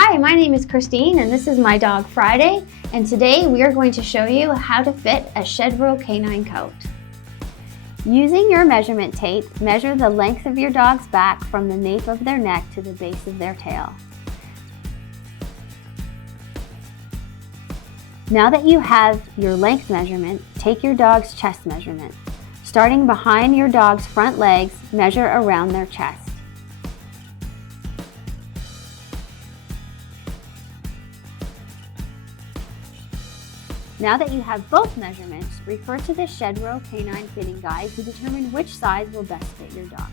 Hi, my name is Christine and this is my dog Friday, and today we are going to show you how to fit a Shedrow canine coat. Using your measurement tape, measure the length of your dog's back from the nape of their neck to the base of their tail. Now that you have your length measurement, take your dog's chest measurement. Starting behind your dog's front legs, measure around their chest. Now that you have both measurements, refer to the Shedrow Canine Fitting Guide to determine which size will best fit your dog.